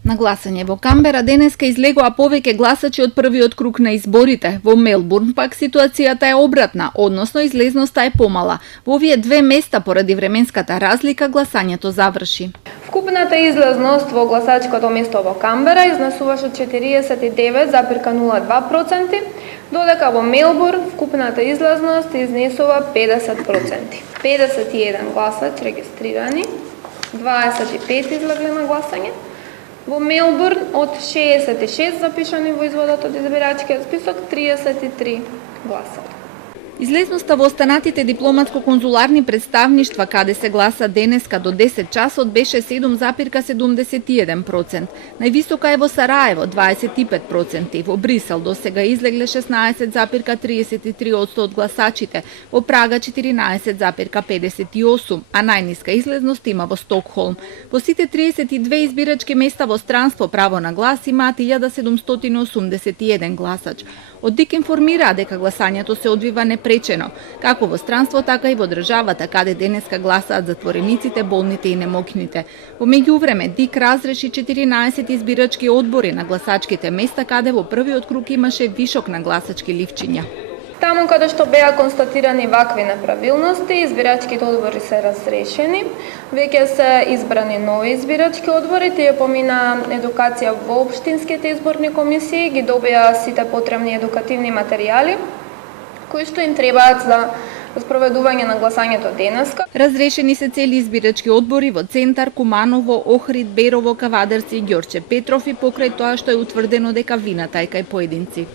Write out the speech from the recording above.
На гласање во Камбера денеска излегоа повеќе гласачи од првиот круг на изборите. Во Мелбурн пак ситуацијата е обратна, односно излезноста е помала. Во овие две места поради временската разлика гласањето заврши. Вкупната излазност во гласачкото место во Камбера изнесуваше 49,02%, додека во Мелбурн вкупната излазност изнесува 50%. 51 гласач регистрирани, 25 излегли на гласање. Во Мелбурн од 66 запишани во изводот од избирачкиот список 33 гласат. Излезноста во останатите дипломатско-конзуларни представништва каде се гласа денеска до 10 часот беше 7,71%. Највисока е во Сараево 25%, во Брисел до сега излегле 16,33% од гласачите, во Прага 14,58%, а најниска излезност има во Стокхолм. Во сите 32 избирачки места во странство право на глас имаат 1781 гласач. Од ДИК информираа дека гласањето се одвива непречено, како во странство, така и во државата, каде денеска гласаат затворениците, болните и немокните. Во меѓувреме, ДИК разреши 14 избирачки одбори на гласачките места, каде во првиот круг имаше вишок на гласачки ливчиња. Таму каде што беа констатирани вакви неправилности, избирачките одбори се разрешени. Веќе се избрани нови избирачки одбори, тие помина едукација во општинските изборни комисии, ги добија сите потребни едукативни материјали, кои што им требаат за спроведување на гласањето денеска. Разрешени се цели избирачки одбори во Центар, Куманово, Охрид, Берово, Кавадарци и Ѓорче Петров и покрај тоа што е утврдено дека вината е кај поединци.